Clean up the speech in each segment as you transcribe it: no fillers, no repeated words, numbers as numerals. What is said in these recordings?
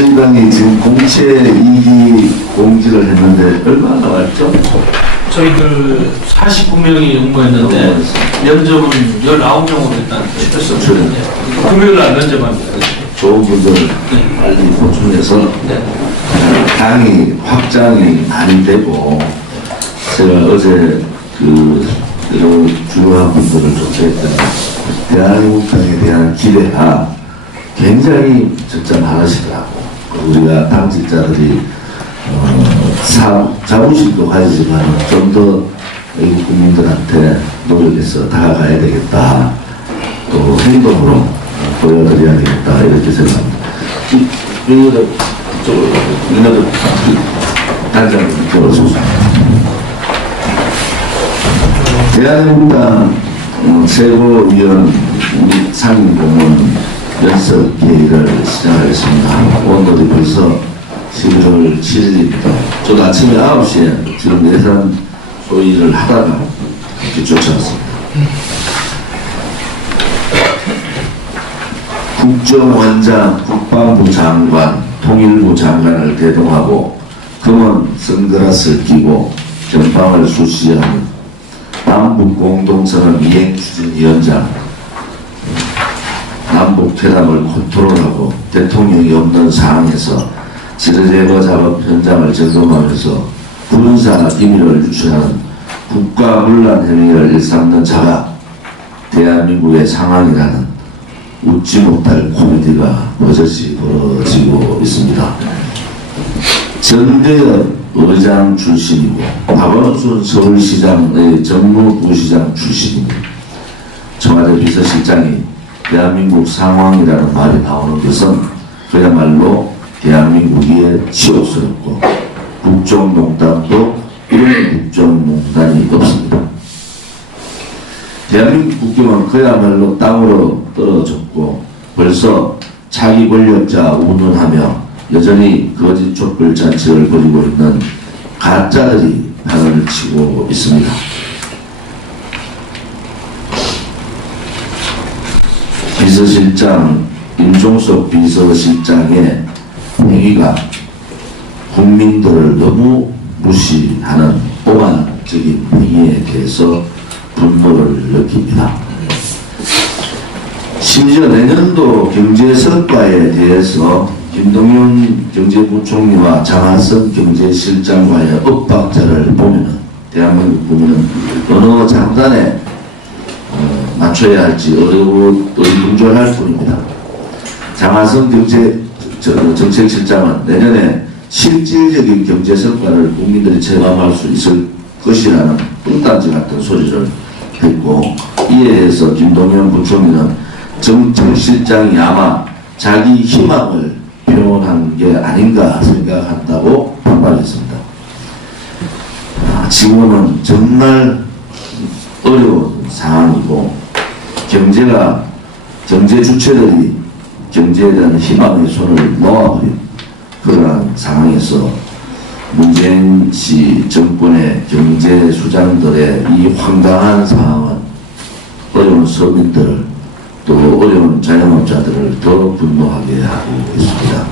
저희 당이 지금 공채 2기 공지를 했는데 얼마나 나왔죠? 저희들 49명이 응모했는데 면접은 19명으로 일단 했었죠. 금요일 날 면접합니다. 좋은 분들 빨리 보충해서 당이 확장이 안 되고, 제가 어제 여러 주요한 분들을 조사했더니 대한민국 당에 대한 기대가 굉장히 적자 많으시더라고. 우리가 당직자들이 자부심도 가지지만 좀 더 외국 국민들한테 노력해서 다가가야 되겠다, 또 행동으로 보여드려야 되겠다, 이렇게 생각합니다. 이쪽으로 단장님 이쪽으로 오십시오. 대한민국당 최고위원 상임고문 연석회의를 시작하겠습니다. 오늘이 벌써 11월 7일입니다. 저도 아침에 9시에 지금 예산 소위를 하다가 이렇게 쫓아왔습니다. 국정원장, 국방부 장관, 통일부 장관을 대동하고 금은 선글라스를 끼고 전방을 수시하는 남북공동선언 이행추진위원장, 남북회담을 컨트롤하고 대통령이 없는 상황에서 지뢰제거 작업 현장을 점검하면서 군사 기밀을 유출하는 국가문란 행위를 일삼는 자가 대한민국의 상황이라는 웃지 못할 코미디가 버젓이 벌어지고 있습니다. 전대협 의장 출신이고 박원순 서울시장의 정무부시장 출신입니다. 청와대 비서실장이 대한민국 상황이라는 말이 나오는 것은 그야말로 대한민국이 치욕스럽고, 국정농단도 이런 국정농단이 없습니다. 대한민국 국경은 그야말로 땅으로 떨어졌고 벌써 차기 권력자 운운하며 여전히 거짓 촛불 잔치를 벌이고 있는 가짜들이 판을 치고 있습니다. 비서실장 임종석 비서실장의 행위가 국민들을 너무 무시하는 오만적인 행위에 대해서 분노를 느낍니다. 심지어 내년도 경제 성과에 대해서 김동연 경제부총리와 장하성 경제실장과의 엇박자를 보면은 대한민국 국민은 어느 장단에 맞춰야 할지 어리둥절할 뿐입니다. 장하성 정책실장은 내년에 실질적인 경제 성과를 국민들이 체감할 수 있을 것이라는 뚱딴지 같은 소리를 했고, 이에 대해서 김동연 부총리는 정책실장이 아마 자기 희망을 표현한 게 아닌가 생각한다고 반발했습니다. 지금은 정말 어려운 상황이고, 경제 주체들이 경제에 대한 희망의 손을 놓아버린 그러한 상황에서 문재인 씨 정권의 경제 수장들의 이 황당한 상황은 어려운 서민들을, 또 어려운 자영업자들을 더 분노하게 하고 있습니다.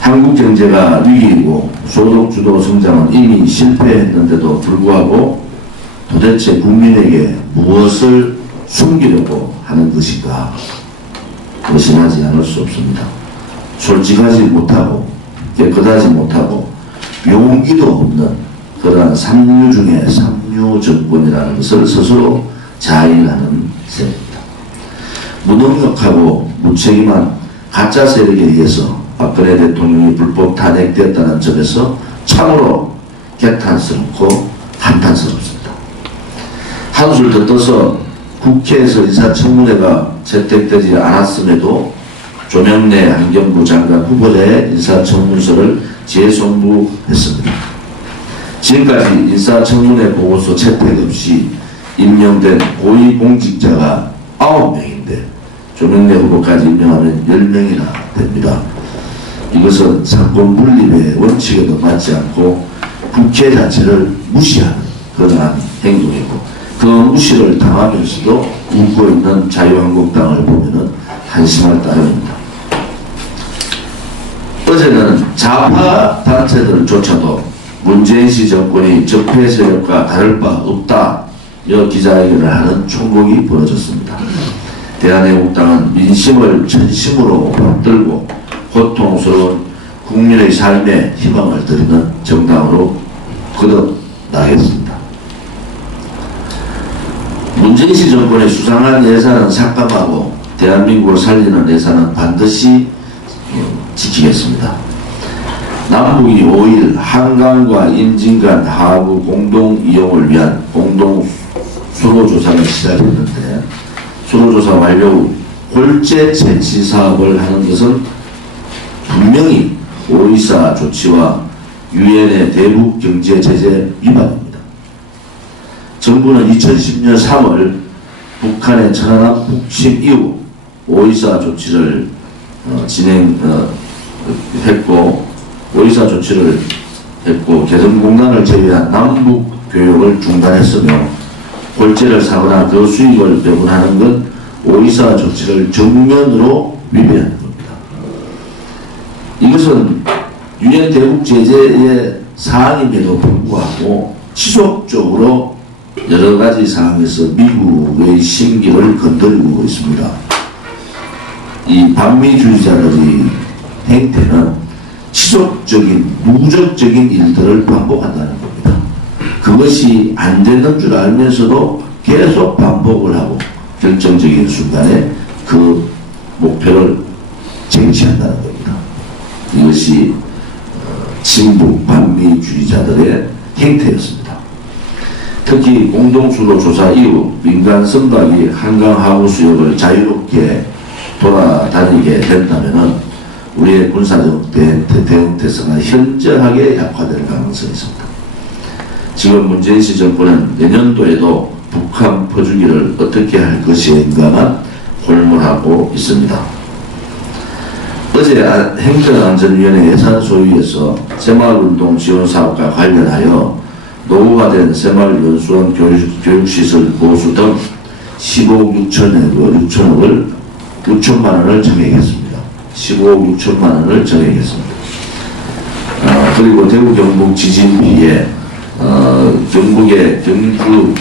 한국 경제가 위기이고 소득주도 성장은 이미 실패했는데도 불구하고 도대체 국민에게 무엇을 숨기려고 하는 것인가 의심하지 않을 수 없습니다. 솔직하지 못하고 깨끗하지 못하고 용기도 없는 그러한 삼류 중에 삼류 정권이라는 것을 스스로 자인하는 셈입니다. 무능력하고 무책임한 가짜 세력에 의해서 박근혜 대통령이 불법 탄핵되었다는 점에서 참으로 개탄스럽고 한탄스럽습니다. 한술 더 떠서 국회에서 인사청문회가 채택되지 않았음에도 조명래 환경부 장관 후보자의 인사청문서를 재송부했습니다. 지금까지 인사청문회 보고서 채택 없이 임명된 고위공직자가 9명인데 조명래 후보까지 임명하면 10명이나 됩니다. 이것은 상권 분립의 원칙에도 맞지 않고 국회 자체를 무시하는 그러한 행동이고, 그 무시를 당하면서도 웃고 있는 자유한국당을 보면은 한심할 따름입니다. 어제는 좌파 단체들조차도 문재인 씨 정권이 적폐 세력과 다를 바 없다 여 기자회견을 하는 총국이 벌어졌습니다. 대한애국당은 민심을 전심으로 붙들고 고통스러운 국민의 삶에 희망을 드리는 정당으로 거듭나겠습니다. 문재인 씨 정권의 수상한 예산은 삭감하고 대한민국을 살리는 예산은 반드시 지키겠습니다. 남북이 5일 한강과 임진 간 하구 공동 이용을 위한 공동 수로조사를 시작했는데 수로조사 완료 후 홀제 채취 사업을 하는 것은 분명히 5.24 조치와 유엔의 대북 경제 제재 위반입니다. 정부는 2010년 3월 북한의 천안함 북침 이후 5.24 조치를 했고 5.24 조치를 했고 개성공단을 제외한 남북 교역을 중단했으며 홀제를 사거나 그 수익을 배분하는 건 5.24 조치를 정면으로 위배하는 겁니다. 이것은 유엔 대북 제재의 사항임에도 불구하고 지속적으로 여러 가지 사항에서 미국의 심기를 건드리고 있습니다. 이 반미주의자들의 행태는 지속적인 누적적인 일들을 반복한다는 겁니다. 그것이 안 되는 줄 알면서도 계속 반복을 하고 결정적인 순간에 그 목표를 쟁취한다는 겁니다. 이것이 친북 반미주의자들의 행태였습니다. 특히 공동수로 조사 이후 민간 선박이 한강 하구 수역을 자유롭게 돌아다니게 된다면 우리의 군사적 대응태세가 현저하게 약화될 가능성이 있습니다. 지금 문재인 씨 정권은 내년도에도 북한 퍼주기를 어떻게 할 것인가만 골몰하고 있습니다. 어제 행정안전위원회 예산 소위에서 새마을운동 지원사업과 관련하여 노후화된 새마을연수원 교육시설 보수 등 15억 6천만 원을 정액했습니다. 15억 6천만 원을 정액했습니다. 그리고 대구 경북 지진비에 경북의 경주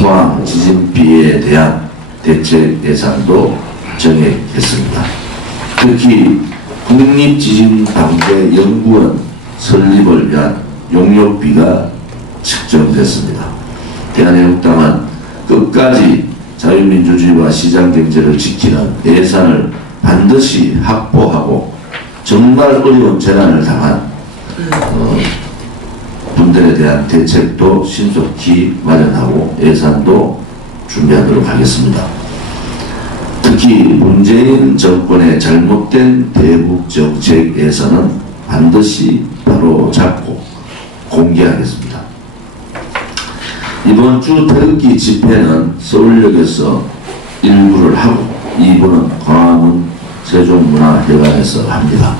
포항 지진비에 대한 대책 예산도 정액했습니다. 특히 국립지진방재연구원 설립을 위한 용역비가 측정됐습니다. 대한애국당은 끝까지 자유민주주의와 시장경제를 지키는 예산을 반드시 확보하고 정말 어려운 재난을 당한 분들에 대한 대책도 신속히 마련하고 예산도 준비하도록 하겠습니다. 특히 문재인 정권의 잘못된 대북 정책 예산은 반드시 바로잡고 공개하겠습니다. 이번 주 태극기 집회는 서울역에서 1부를 하고 2부는 광화문 세종문화회관에서 합니다.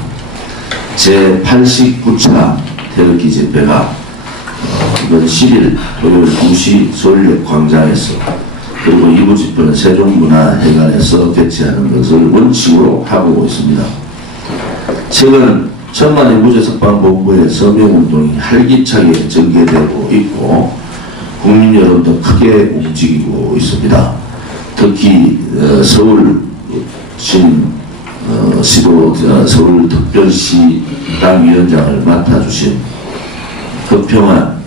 제89차 태극기 집회가 이번 10일 토요일 2시 서울역 광장에서 그리고 2부 집회는 세종문화회관에서 개최하는 것을 원칙으로 하고 있습니다. 최근 천만의 무죄석방본부의 서명운동이 활기차게 전개되고 있고 국민 여론도 크게 움직이고 있습니다. 특히 서울특별시 당위원장을 맡아주신 허평한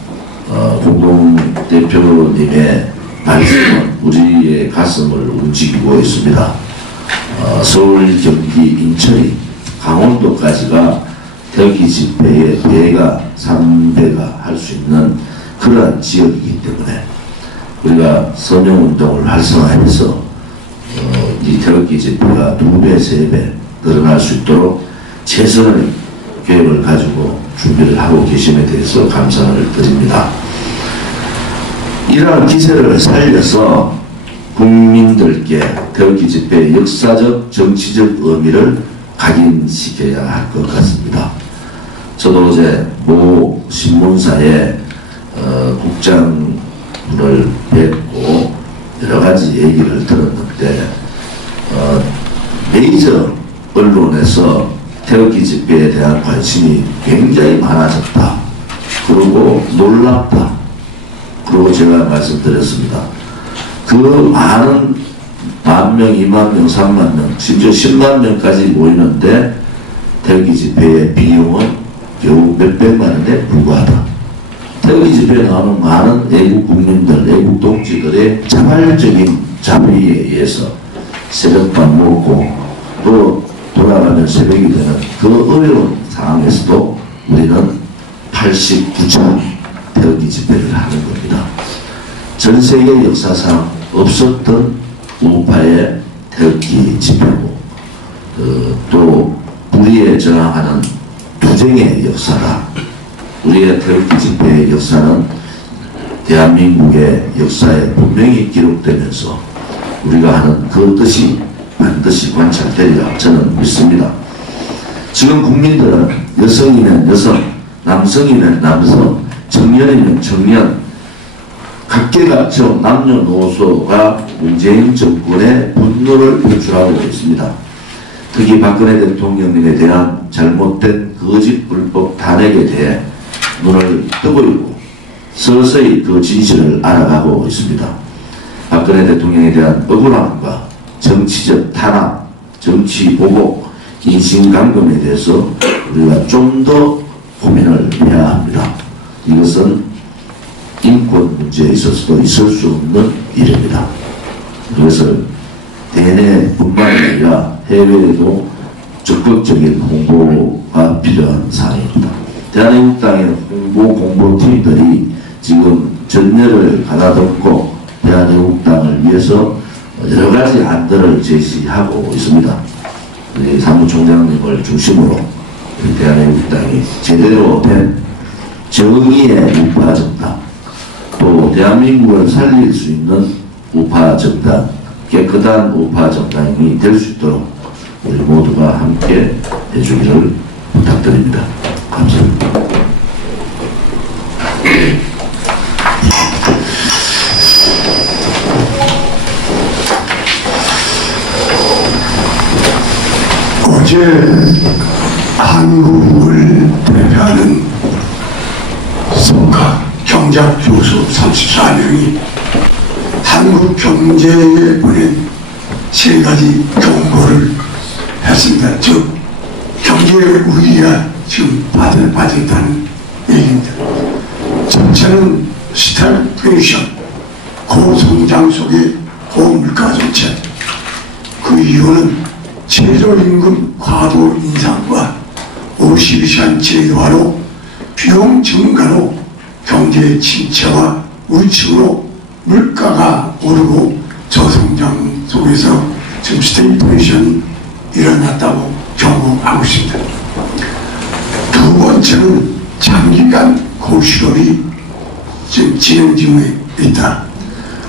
공동대표님의 말씀은 우리의 가슴을 움직이고 있습니다. 서울, 경기, 인천이 강원도까지가 태극기 집회의 배가 3배가 할 수 있는 그러한 지역이기 때문에 우리가 서명운동을 활성화해서 이 태극기 집회가 2배, 3배 늘어날 수 있도록 최선의 계획을 가지고 준비를 하고 계심에 대해서 감사를 드립니다. 이러한 기세를 살려서 국민들께 태극기 집회의 역사적, 정치적 의미를 각인시켜야 할 것 같습니다. 저도 어제 모 신문사에 국장을 뵙고 여러 가지 얘기를 들었는데 메이저 언론에서 태극기 집회에 대한 관심이 굉장히 많아졌다. 그리고 놀랍다. 그리고 제가 말씀드렸습니다. 그 많은 10,000명, 20,000명, 30,000명, 심지어 10만 명까지 모이는데 태극기 집회의 비용은 겨우 몇백만 원에 불과하다. 태극기 집회에 나오는 많은 애국 국민들, 애국 동지들의 자발적인 자비에 의해서 새벽밥 먹고 또 돌아가면 새벽이 되는 그 어려운 상황에서도 우리는 89차 태극기 집회를 하는 겁니다. 전 세계 역사상 없었던 우파의 태극기 집회고 또 불의에 저항하는 투쟁의 역사다. 우리의 태극기 집회의 역사는 대한민국의 역사에 분명히 기록되면서 우리가 하는 그 뜻이 반드시 관찰되리라 저는 믿습니다. 지금 국민들은 여성이면 여성, 남성이면 남성, 청년이면 청년, 각계각층 남녀노소가 문재인 정권의 분노를 표출하고 있습니다. 특히 박근혜 대통령님에 대한 잘못된 거짓 불법 탄핵에 대해 눈을 뜨고 있고 서서히 그 진실을 알아가고 있습니다. 박근혜 대통령에 대한 억울함과 정치적 탄압, 정치 보복, 인신감금에 대해서 우리가 좀 더 고민을 해야 합니다. 이것은 인권 문제에 있어서도 있을 수 없는 일입니다. 그것을 대내뿐만 아니라 해외에도 적극적인 홍보가 필요한 사항입니다. 대한애국당의 공보팀들이 지금 전열을 가다듬고 대한애국당을 위해서 여러 가지 안들을 제시하고 있습니다. 우리 사무총장님을 중심으로 우리 대한애국당이 제대로 된 정의의 우파정당, 또 대한민국을 살릴 수 있는 우파정당, 깨끗한 우파정당이 될 수 있도록 우리 모두가 함께 해주기를 부탁드립니다. 감사합니다. 어제 한국을 대표하는 성각 경작 교수 34명이 한국 경제에 보낸 3가지 경고를 했습니다. 즉 경제 위기가 지금 빠져 있다는 얘기입니다. 첫째는 스태그플레이션, 고성장 속의 고물가 정책. 그 이유는 최저임금 과도 인상과 52시간 제도화로 비용 증가로 경제 침체와 우측으로 물가가 오르고 저성장 속에서 지금 스태그플레이션이 일어났다고 경고하고 있습니다. 두 번째는 장기간 고실업이 지금 진행 중에 있다.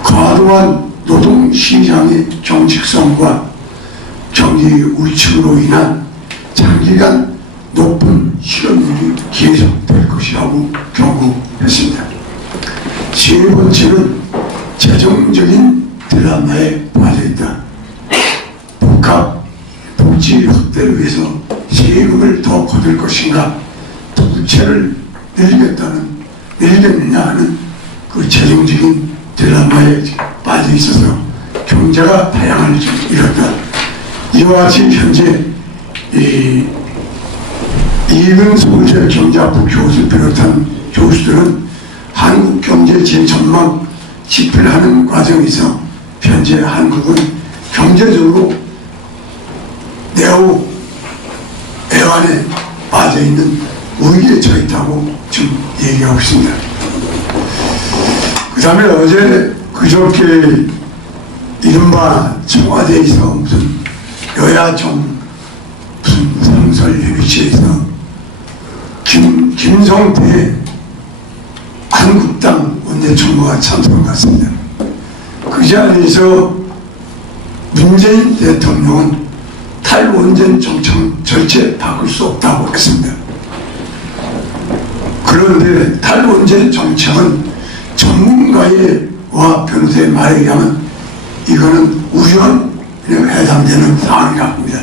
과도한 노동시장의 경직성과 경기 우측으로 인한 장기간 높은 실업률이 계속될 것이라고 경고했습니다. 세 번째는 재정적인 드라마에 빠져있다. 복합 복지 확대를 위해서 세금을 더 거둘 것인가, 부채를 늘리겠느냐 하는 그 재정적인 드라마에 빠져 있어서 경제가 다양한 이렇다. 이와 같이 현재 이근 서울대 경제학부 교수 비롯한 교수들은 한국 경제 재전망 집필을 하는 과정에서 현재 한국은 경제적으로 매우 애환에 빠져있는 위기에 처했다고 지금 얘기하고 있습니다. 그 다음에 어제 그저께 이른바 청와대에서 무슨 여야정 무슨 상설회의체에서 김성태 한국당 원내총무가 참석했습니다. 그 자리에서 문재인 대통령은 탈원전 정책 절대 바꿀 수 없다고 했습니다. 그런데 탈원전 정책은 전문가와 변호사의 말에 의하면 이거는 우연에 해당되는 상황이라고 합니다.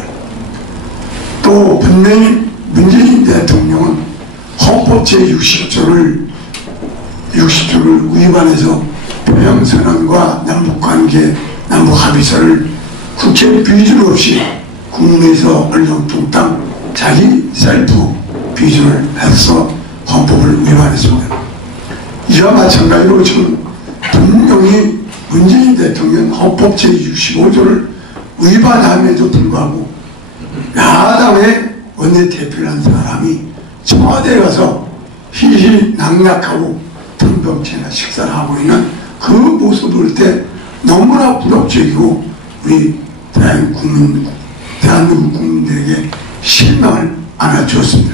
또 분명히 문재인 대통령은 헌법 제60조를 위반해서 평양선언과 남북관계, 남북합의서를 국회 비준 없이 국내에서 얼렁뚱땅 자기 셀프 비준을 해서 헌법을 위반했습니다. 이와 마찬가지로 지금 분명히 문재인 대통령 헌법 제65조를 위반함에도 불구하고 야당의 원내대표라는 사람이 청와대에 가서 희희낙낙하고 등병체나 식사를 하고 있는 그 모습을 볼 때 너무나 부럽적이고 우리 대한민국 국민들에게 실망을 안아주었습니다.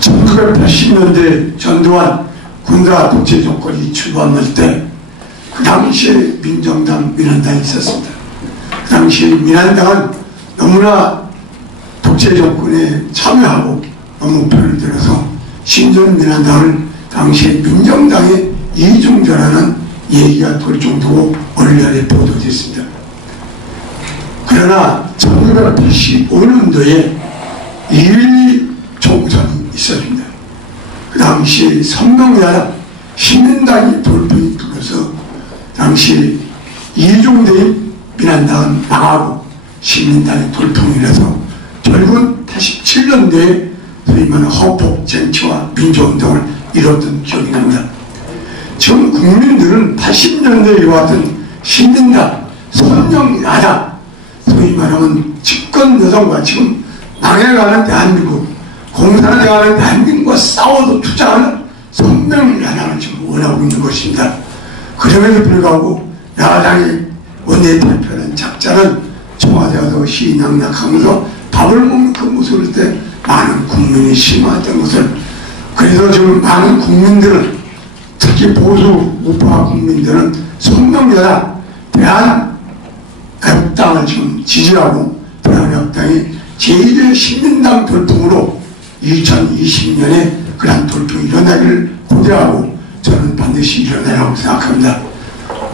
1980년대 전두환 군사 독재 정권이 출범할 때 그 당시에 민정당 민한당이 있었습니다. 그 당시에 민한당은 너무나 독재 정권에 참여하고 너무 편을 들어서 신전 민한당을 당시에 민정당의 이중자라는 얘기가 돌 정도로 언론에 보도됐습니다. 그러나 1985년도에 2.12 총선이 있었습니다. 그 당시에 선명야당 신민당이 돌풍이 불어서 당시 이중대인 민한당은 망하고 신민당이 돌풍이 일어서 결국은 87년도에 소위 말하는 헌법 쟁취와 민주운동을 이뤘던 기억이 납니다. 지금 국민들은 80년대에 이루었던 신민당, 선명야당, 소위 말하면 집권 여성과 지금 망해가는 대한민국, 공산화되어가는 대한민국과 싸워도 투자하는 선명야당을 지금 원하고 있는 것입니다. 그럼에도 불구하고 야당의 원내대표는 작자는 청와대 가서 희낙낙하면서 밥을 먹는 그 모습을 볼 때 많은 국민이 실망했던 것을, 그래서 지금 많은 국민들은, 특히 보수 우파 국민들은 선명야당 대한애국당을 지금 지지하고 대한애국당이 제1의 신민당 돌풍으로 2020년에 그러한 돌풍이 일어나기를 고대하고 저는 반드시 일어나라고 생각합니다.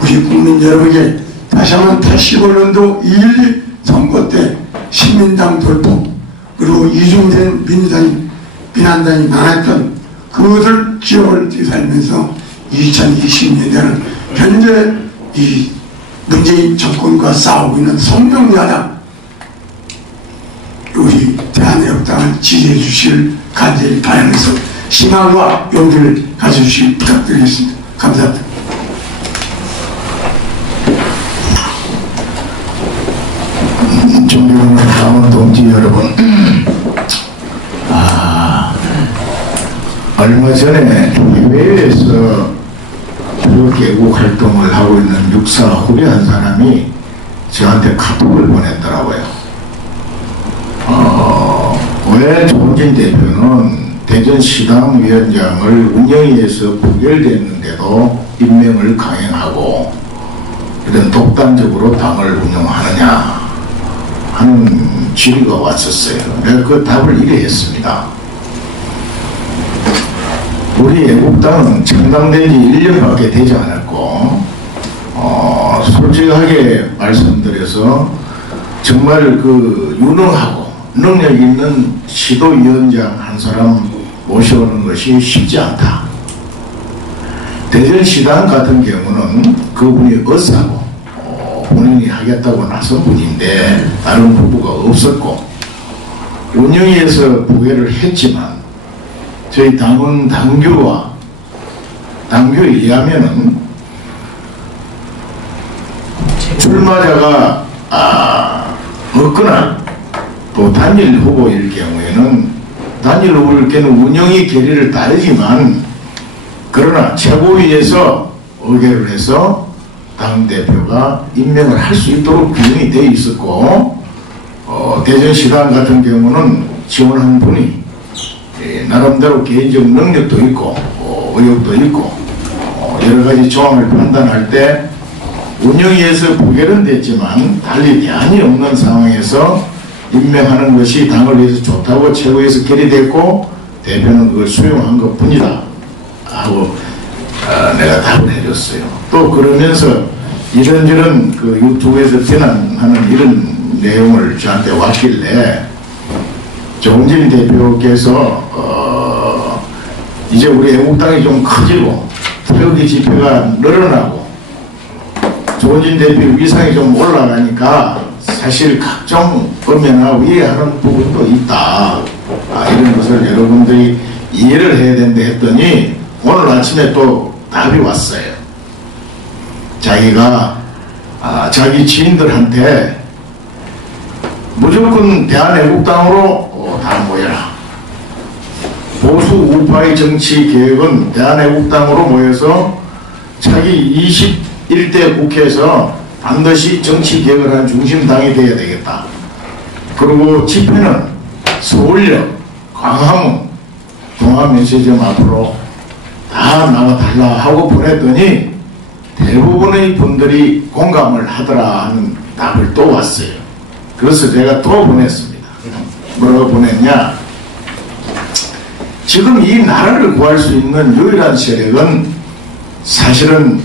우리 국민 여러분에게 다시 한번 85년도 2.12 선거 때 신민당 돌풍, 그리고 이중된 민한당이 망했던 그것을 기억을 되살면서 2020년에는 현재 이 문재인 정권과 싸우고 있는 선명야당, 우리 대한애국당을 지지해 주실 간절히 바라면서 희망과 용기를 가져주시길 부탁드리겠습니다. 감사합니다. 존경하는 당원 동지 여러분, 얼마 전에 해외에서 개국 활동을 하고 있는 육사 후배 한 사람이 저한테 카톡을 보냈더라고요. 왜 조원진 대표는 대전시당위원장을 운영위에서 부결됐는데도 임명을 강행하고 이런 독단적으로 당을 운영하느냐 하는 질의가 왔었어요. 내가 그 답을 이래 했습니다. 우리 애국당은 창당된 지 1년밖에 되지 않았고 솔직하게 말씀드려서 정말 그 유능하고 능력 있는 시도위원장 한 사람 모셔오는 것이 쉽지 않다. 대전시당 같은 경우는 그분이 의사고 본인이 하겠다고 나선 분인데 다른 후보가 없었고 운영위에서 부결을 했지만 저희 당원 당규에 의하면은 출마자가 없거나 또 단일 후보일 경우에는 단일 후보일 경우는 운영위 결의를 따르지만 그러나 최고위에서 의결을 해서 당대표가 임명을 할 수 있도록 규정이 되어 있었고 대전시당 같은 경우는 지원한 분이 나름대로 개인적 능력도 있고 의욕도 있고 여러 가지 조항을 판단할 때 운영위에서 부결은 됐지만 달리 대안이 없는 상황에서 임명하는 것이 당을 위해서 좋다고 최고위에서 결의됐고 대표는 그걸 수용한 것 뿐이다 하고 내가 답을 해줬어요. 또 그러면서 이런저런 그 유튜브에서 비난하는 이런 내용을 저한테 왔길래 조원진 대표께서 이제 우리 애국당이 좀 커지고 태극기 집회가 늘어나고 조원진 대표 위상이 좀 올라가니까 사실 각종 엄연화 위해하는 부분도 있다. 이런 것을 여러분들이 이해를 해야 된다 했더니 오늘 아침에 또 답이 왔어요. 자기가 자기 지인들한테 무조건 대한애국당으로 다 모여라. 보수 우파의 정치 개혁은 대한애국당으로 모여서 자기 21대 국회에서 반드시 정치 개혁을 하는 중심당이 되어야 되겠다. 그리고 집회는 서울역, 광화문, 동아면세점 앞으로 다 나와달라 하고 보냈더니 대부분의 분들이 공감을 하더라 하는 답을 또 왔어요. 그래서 제가 또 보냈습니다. 뭐라고 보냈냐? 지금 이 나라를 구할 수 있는 유일한 세력은 사실은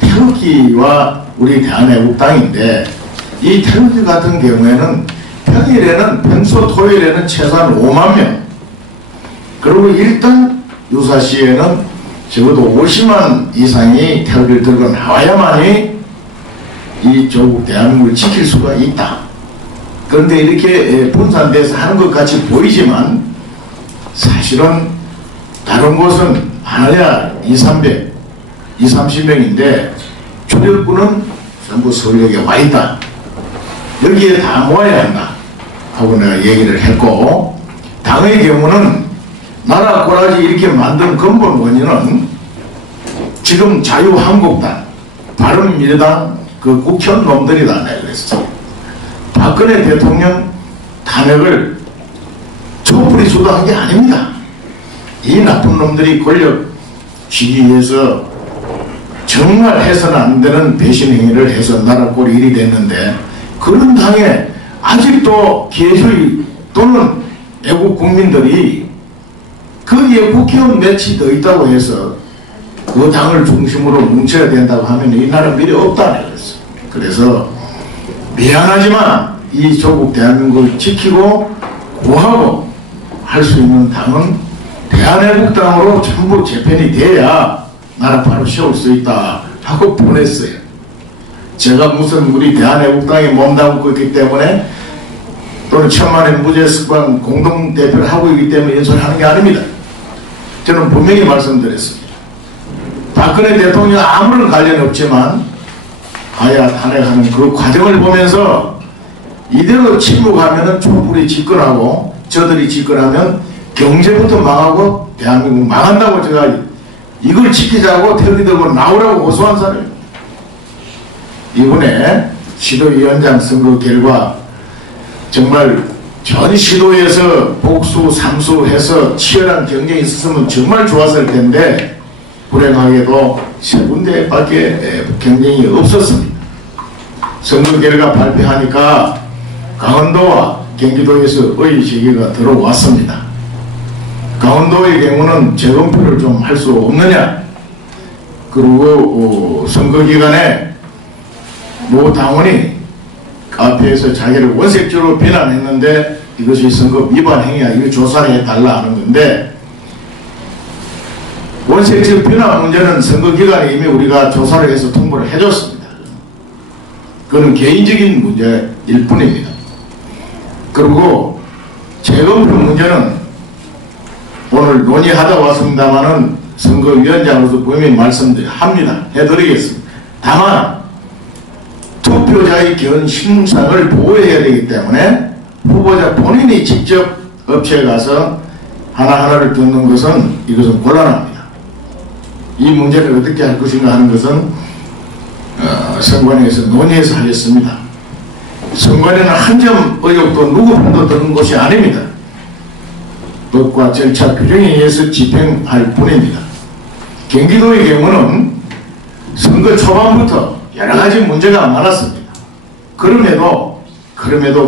태극기와 우리 대한애국당인데, 이 태극기 같은 경우에는 평일에는, 평소 토요일에는 최소한 5만 명, 그리고 일단 유사시에는 적어도 50만 이상이 태극기를 들고 나와야만이 이 조국 대한민국을 지킬 수가 있다. 그런데 이렇게 분산돼서 하는 것 같이 보이지만 사실은 다른 곳은 많아야 230명인데 주력부는 전부 서울역에 와 있다. 여기에 다 모아야 한다 하고 내가 얘기를 했고, 당의 경우는 나라 꼬라지 이렇게 만든 근본 원인은 지금 자유한국당, 바른미래당 그 국현 놈들이다 내가 그랬어요. 박근혜 대통령 탄핵을 촛불이 주도한 게 아닙니다. 이 나쁜 놈들이 권력 쥐기 위해서 정말 해서는 안 되는 배신 행위를 해서 나라 꼴이 일이 됐는데, 그런 당에 아직도 개주의 또는 애국 국민들이 거기에 국회의원 몇이 더 있다고 해서 그 당을 중심으로 뭉쳐야 된다고 하면 이 나라 미래 없다는 거였어요. 그래서 미안하지만 이 조국 대한민국을 지키고 구하고 할 수 있는 당은 대한애국당으로 전부 재편이 돼야 나라 바로 세울 수 있다 하고 보냈어요. 제가 무슨 우리 대한애국당에 몸담고 있기 때문에 또는 천만의 무죄습관 공동대표를 하고 있기 때문에 연설하는 게 아닙니다. 저는 분명히 말씀드렸습니다. 박근혜 대통령 아무런 관련 없지만 가야 탄핵하는 그 과정을 보면서 이대로 침묵하면 촛불이 집권하고 저들이 집권하면 경제부터 망하고 대한민국 망한다고 제가 이걸 지키자고 태극기 들고 나오라고 호소한 사람입니다. 이번에 시도위원장 선거 결과 정말 전 시도에서 복수, 삼수해서 치열한 경쟁이 있었으면 정말 좋았을 텐데 불행하게도 세 군데밖에 경쟁이 없었습니다. 선거 결과 발표하니까 강원도와 경기도에서 의제기가 들어왔습니다. 강원도의 경우는 재검표를 좀 할 수 없느냐, 그리고 선거 기간에 모 당원이 카페에서 자기를 원색적으로 비난했는데 이것이 선거 위반 행위야, 이거 조사를 해달라 하는 건데, 원색적 비난 문제는 선거 기간에 이미 우리가 조사를 해서 통보를 해줬습니다. 그건 개인적인 문제일 뿐입니다. 그리고 재검표 문제는 오늘 논의하다 왔습니다만은 선거위원장으로서 분명히 말씀합니다. 해드리겠습니다. 다만 투표자의 견심상을 보호해야 되기 때문에 후보자 본인이 직접 업체에 가서 하나하나를 듣는 것은 이것은 곤란합니다. 이 문제를 어떻게 할 것인가 하는 것은 선관위에서 논의해서 하겠습니다. 선관위는 한 점 의혹도 누구 편도 드는 것이 아닙니다. 법과 절차 규정에 의해서 집행할 뿐입니다. 경기도의 경우는 선거 초반부터 여러 가지 문제가 많았습니다. 그럼에도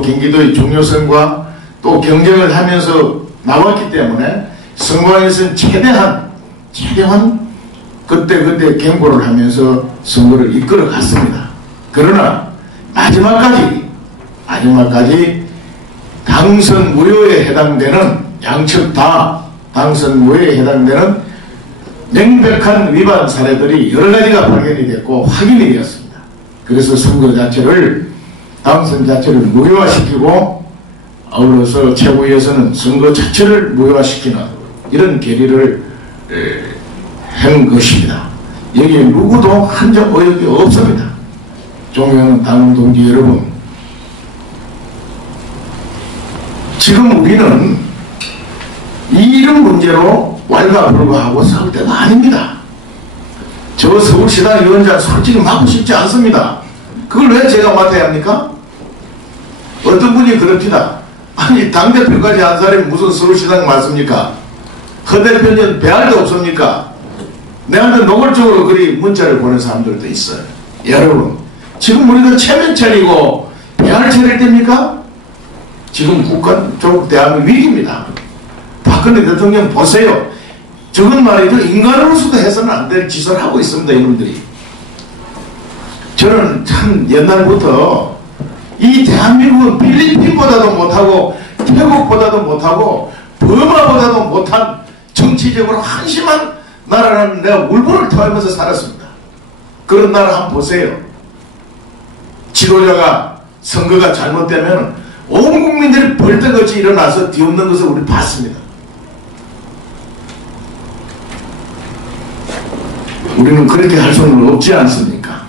경기도의 중요성과 또 경쟁을 하면서 나왔기 때문에 선관위에서는 최대한 그때 경고를 하면서 선거를 이끌어 갔습니다. 그러나 마지막까지 당선 무효에 해당되는, 양측 다 당선 무효에 해당되는 명백한 위반 사례들이 여러 가지가 발견이 됐고 확인이 되었습니다. 그래서 선거 자체를, 당선 자체를 무효화시키고 아울러서 최고위에서는 선거 자체를 무효화시키는 이런 결의를 한 것입니다. 여기에 누구도 한 점 의혹이 없습니다. 존경하는 당원 동지 여러분, 지금 우리는 이런 문제로 왈가불가하고 싸울 때가 아닙니다. 저 서울시당 위원장 솔직히 맡고 싶지 않습니다. 그걸 왜 제가 맡아야 합니까? 어떤 분이 그럽니다. 아니, 당대표까지 한 사람이 무슨 서울시당 맡습니까? 허 대표는 배알도 없습니까? 내한테 노골적으로 그리 문자를 보낸 사람들도 있어요. 여러분, 지금 우리가 체면 차리고 배알 차릴 때입니까? 지금 국가, 조국 대한민국 위기입니다. 박근혜 대통령 보세요. 저건 말이죠. 인간으로서도 해서는 안 될 짓을 하고 있습니다. 이놈들이. 저는 참 옛날부터 이 대한민국은 필리핀보다도 못하고 태국보다도 못하고 버마보다도 못한 정치적으로 한심한 나라라는 내가 울분을 토하면서 살았습니다. 그런 나라 한번 보세요. 지도자가 선거가 잘못되면 온 국민들이 벌떡같이 일어나서 뒤엎는 것을 우리 봤습니다. 우리는 그렇게 할 수는 없지 않습니까?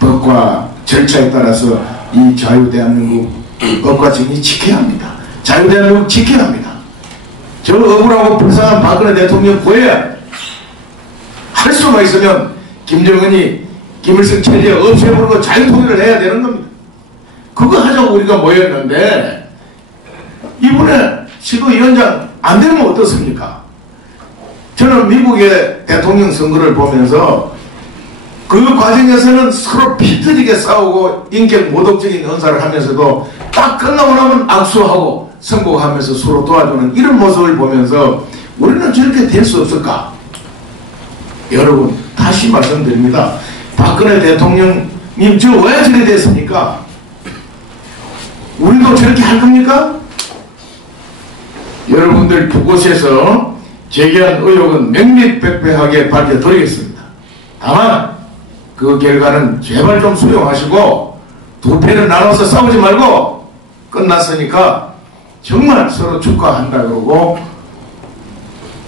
법과 절차에 따라서 이 자유대한민국 법과 정의 지켜야 합니다. 자유대한민국 지켜야 합니다. 저 억울하고 불쌍한 박근혜 대통령 구해야 할 수만 있으면 김정은이 김일성 체제 없애버리고 자유통일을 해야 되는 겁니다. 그거 하자고 우리가 모였는데 이번에 시도위원장 안 되면 어떻습니까? 저는 미국의 대통령 선거를 보면서 그 과정에서는 서로 피 터지게 싸우고 인격 모독적인 언사를 하면서도 딱 끝나고 나면 악수하고 선곡하면서 서로 도와주는 이런 모습을 보면서 우리는 저렇게 될 수 없을까? 여러분, 다시 말씀드립니다. 박근혜 대통령님 저 왜 저래 됐습니까? 우리도 저렇게 할 겁니까? 여러분들 그곳에서 제기한 의혹은 명명백백하게 밝혀드리겠습니다. 다만 그 결과는 제발 좀 수용하시고 두 패를 나눠서 싸우지 말고 끝났으니까 정말 서로 축하한다 그러고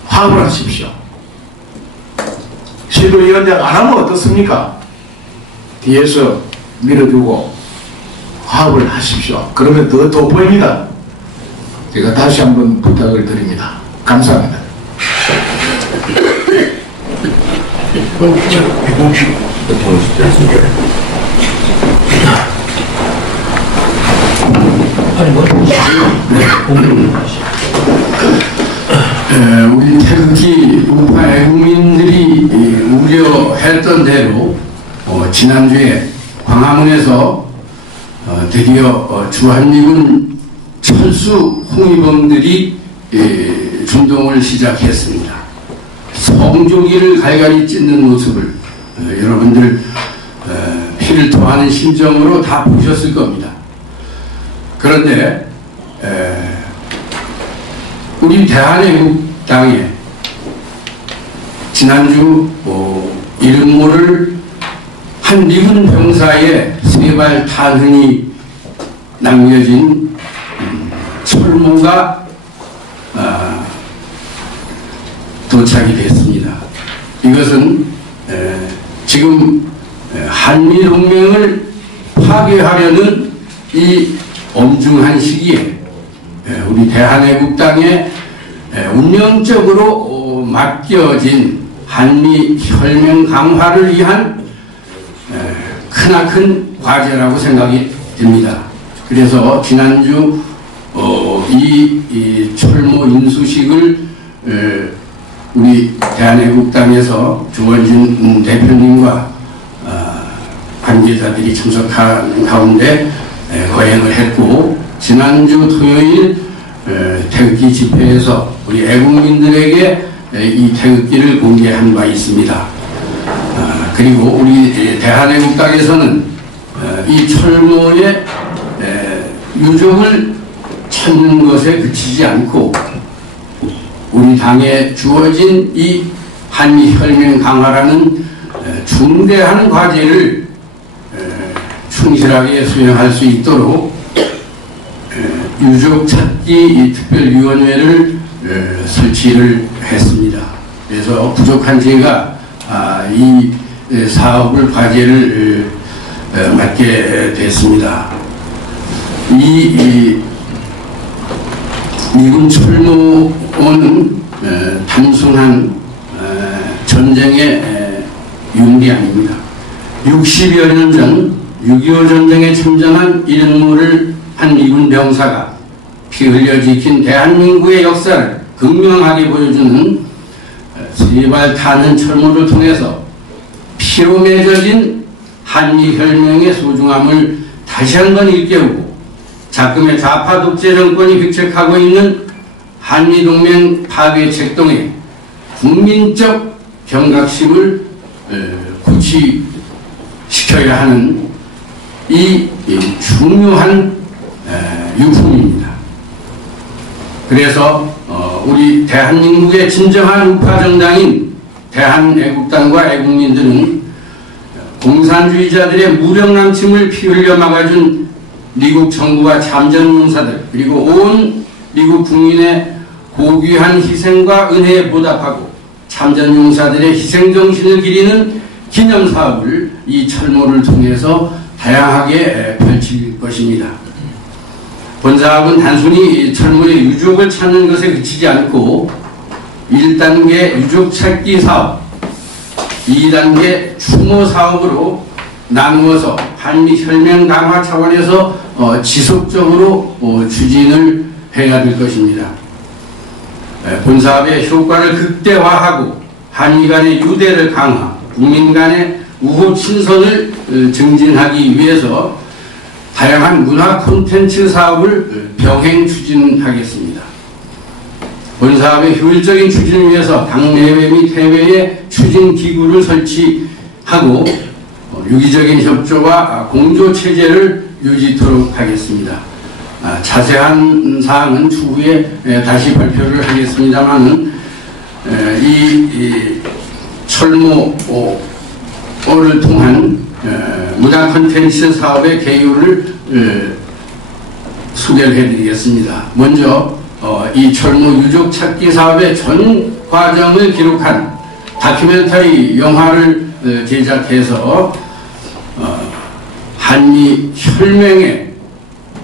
화합을 하십시오. 시도위원장 안 하면 어떻습니까? 뒤에서 밀어주고 화합을 하십시오. 그러면 더 돋보입니다. 제가 다시 한번 부탁을 드립니다. 감사합니다. 우리 태극기 우파 애국민들이 우려했던 대로 지난주에 광화문에서 드디어 주한미군 철수 홍위범들이 준동을 시작했습니다. 성조기를 갈갈이 찢는 모습을 여러분들 피를 토하는 심정으로 다 보셨을 겁니다. 그런데 우리 대한애국당에 지난주 이름 모를 한 미군 병사의 세발 탄흔이 남겨진 철모가 도착이 됐습니다. 이것은 지금 한미동맹을 파괴하려는 이 엄중한 시기에 우리 대한애국당에 운명적으로 맡겨진 한미 혈맹 강화를 위한 크나큰 과제라고 생각이 듭니다. 그래서 지난주 이 철모 인수식을 우리 대한애국당에서 조원진 대표님과 관계자들이 참석한 가운데 거행을 했고, 지난주 토요일 태극기 집회에서 우리 애국민들에게 이 태극기를 공개한 바 있습니다. 그리고 우리 대한애국당에서는 이 철모의 유족을 찾는 것에 그치지 않고 우리 당에 주어진 이 한미혈맹 강화라는 중대한 과제를 충실하게 수행할 수 있도록 유족 찾기 특별위원회를 설치를 했습니다. 그래서 부족한 제가 이 사업을 과제를 맡게 됐습니다. 이 미군 철모는 단순한 전쟁의 유물이 아닙니다. 60여 년 전 6.25 전쟁에 참전한 이른모를 한 미군 병사가 피 흘려 지킨 대한민국의 역사를 극명하게 보여주는 세발 타는 철모를 통해서 피로 맺어진 한미혈맹의 소중함을 다시 한번 일깨우고 작금의 좌파 독재 정권이 획책하고 있는 한미동맹 파괴 책동에 국민적 경각심을 고취시켜야 하는 이 중요한 유품입니다. 그래서 우리 대한민국의 진정한 우파 정당인 대한애국당과 애국민들은 공산주의자들의 무력남침을 피 흘려 막아준 미국 정부와 참전용사들 그리고 온 미국 국민의 고귀한 희생과 은혜에 보답하고 참전용사들의 희생정신을 기리는 기념사업을 이 철모를 통해서 다양하게 펼칠 것입니다. 본사업은 단순히 철모의 유족을 찾는 것에 그치지 않고 1단계 유족 찾기 사업, 2단계 추모 사업으로 나누어서 한미 혈맹 강화 차원에서 지속적으로 추진을 해야 될 것입니다. 본사업의 효과를 극대화하고 한미 간의 유대를 강화, 국민 간의 우호 친선을 증진하기 위해서 다양한 문화 콘텐츠 사업을 병행 추진하겠습니다. 본사업의 효율적인 추진을 위해서 당내외 및 해외에 추진기구를 설치하고 유기적인 협조와 공조체제를 유지토록 하겠습니다. 자세한 사항은 추후에 다시 발표를 하겠습니다만 이 철모를 통한 문화 콘텐츠 사업의 개요를 소개를 해드리겠습니다. 먼저 이 철모 유족 찾기 사업의 전 과정을 기록한 다큐멘터리 영화를 제작해서 한미 혈맹의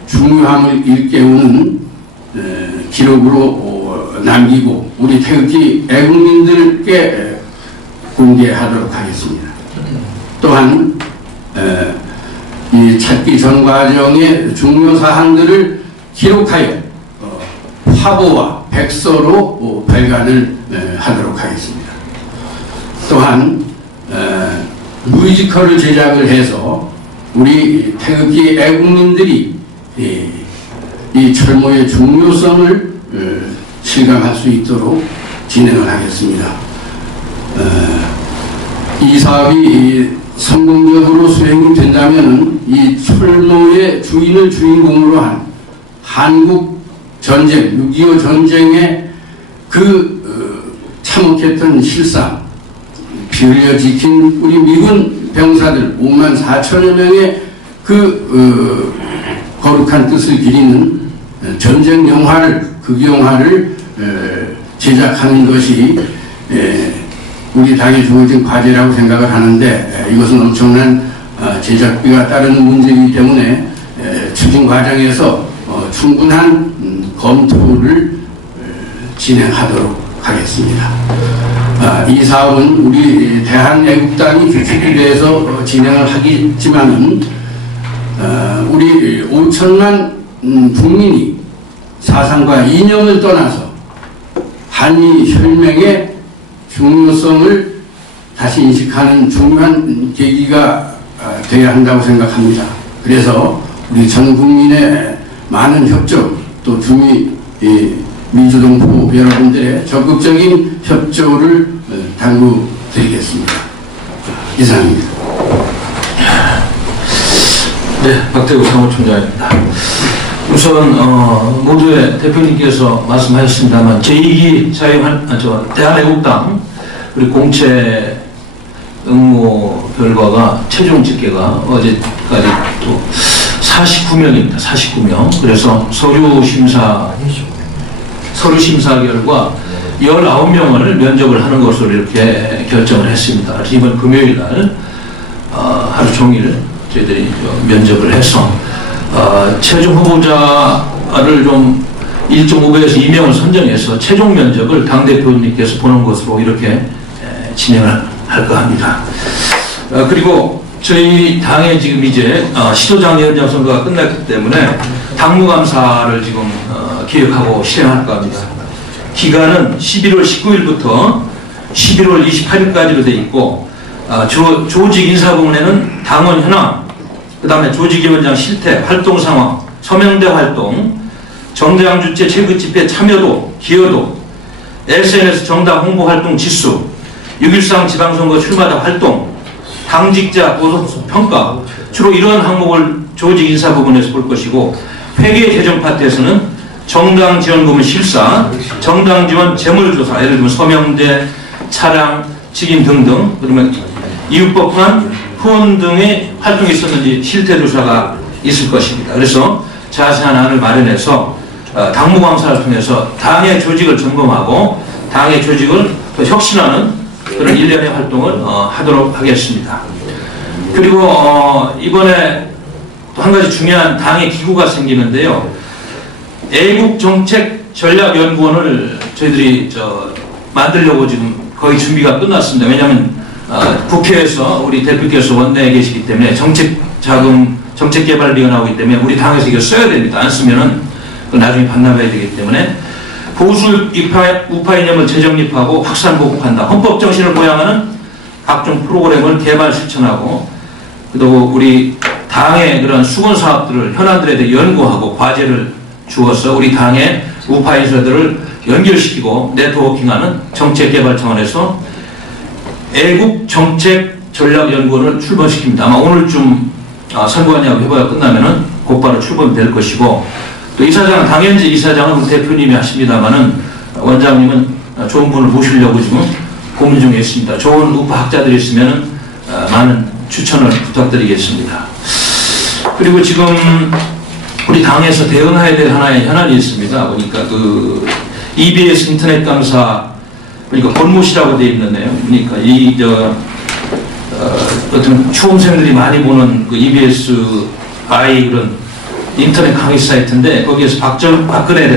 중요함을 일깨우는 기록으로 남기고 우리 태극기 애국민들께 공개하도록 하겠습니다. 또한 이 찾기 전 과정의 중요 사항들을 기록하여 화보와 백서로 발간을 하도록 하겠습니다. 또한 뮤지컬을 제작을 해서 우리 태극기 애국민들이 이 철모의 중요성을 실감할 수 있도록 진행을 하겠습니다. 이 사업이 성공적으로 수행이 된다면 이 철모의 주인을 주인공으로 한 한국 전쟁, 6.25 전쟁의 참혹했던 실상, 피 흘려 지킨 우리 미군 병사들 54,000여 명의 거룩한 뜻을 기리는 전쟁 영화를, 극영화를 제작하는 것이 우리 당에 주어진 과제라고 생각을 하는데 이것은 엄청난 제작비가 따르는 문제이기 때문에 추진 과정에서 충분한 검토를 진행하도록 하겠습니다. 이 사업은 우리 대한애국당이 주축이 돼서 진행을 하겠지만은 우리 5천만 국민이 사상과 이념을 떠나서 한미 혈맹의 중요성을 다시 인식하는 중요한 계기가 되어야 한다고 생각합니다. 그래서 우리 전 국민의 많은 협조 또 민주동포 여러분들의 적극적인 협조를 당부드리겠습니다. 이상입니다. 네, 박태우 사무총장입니다. 우선 모두의 대표님께서 말씀하셨습니다만 제2기 대한애국당 우리 공채 응모 결과가 최종 집계가 어제까지 또 49명입니다. 49명. 그래서 서류 심사 결과 19명을 면접을 하는 것으로 이렇게 결정을 했습니다. 이번 금요일 날 하루 종일 저희들이 면접을 해서 최종 후보자를 좀 1.5배에서 2명을 선정해서 최종 면접을 당대표님께서 보는 것으로 이렇게 진행을 할까 합니다. 그리고 저희 당에 지금 이제 시도당 위원장 선거가 끝났기 때문에 당무감사를 지금 기획하고 실행할까 합니다. 기간은 11월 19일부터 11월 28일까지로 되어 있고 조직 인사부문에는 당원 현황, 그 다음에 조직위원장 실태, 활동 상황, 서명대 활동, 정당 주최 체육 집회 참여도, 기여도, SNS 정당 홍보 활동 지수, 6.13 지방선거 출마자 활동, 당직자 보석 평가, 주로 이런 항목을 조직 인사 부분에서 볼 것이고, 회계 재정 파트에서는 정당 지원 부문 실사, 정당 지원 재물조사, 예를 들면 서명대, 차량, 직인 등등, 그러면 이웃법관, 후원 등의 활동이 있었는지 실태조사가 있을 것입니다. 그래서 자세한 안을 마련해서 당무감사를 통해서 당의 조직을 점검하고 당의 조직을 더 혁신하는 그런 일련의 활동을 하도록 하겠습니다. 그리고 이번에 또 한 가지 중요한 당의 기구가 생기는데요. 애국정책전략연구원을 저희들이 만들려고 지금 거의 준비가 끝났습니다. 왜냐하면 국회에서 우리 대표께서 원내에 계시기 때문에 정책자금, 정책개발비가 나오기 때문에 우리 당에서 이걸 써야 됩니다. 안 쓰면은 나중에 반납해야 되기 때문에 보수 우파 이념을 재정립하고 확산 보급한다. 헌법 정신을 보양하는 각종 프로그램을 개발 실천하고 그리고 우리 당의 그런 수건 사업들을 현안들에 대해 연구하고 과제를 주어서 우리 당의 우파 인사들을 연결시키고 네트워킹하는 정책개발 차원에서 애국정책전략연구원을 출범시킵니다. 아마 오늘쯤 선관위하고 협의가 끝나면은 곧바로 출범될 것이고 또 이사장, 당연지 이사장은 대표님이 하십니다만은 원장님은 좋은 분을 모시려고 지금 고민 중에 있습니다. 좋은 우파 학자들이 있으면은 많은 추천을 부탁드리겠습니다. 그리고 지금 우리 당에서 대응해야 될 하나의 현안이 있습니다. 보니까 그 EBS 인터넷 강사 그러니까 본못이라고 되어 있는데요. 그러니까 어떤 추험생들이 많이 보는 그 EBS 그런 인터넷 강의 사이트인데 거기에서 박근혜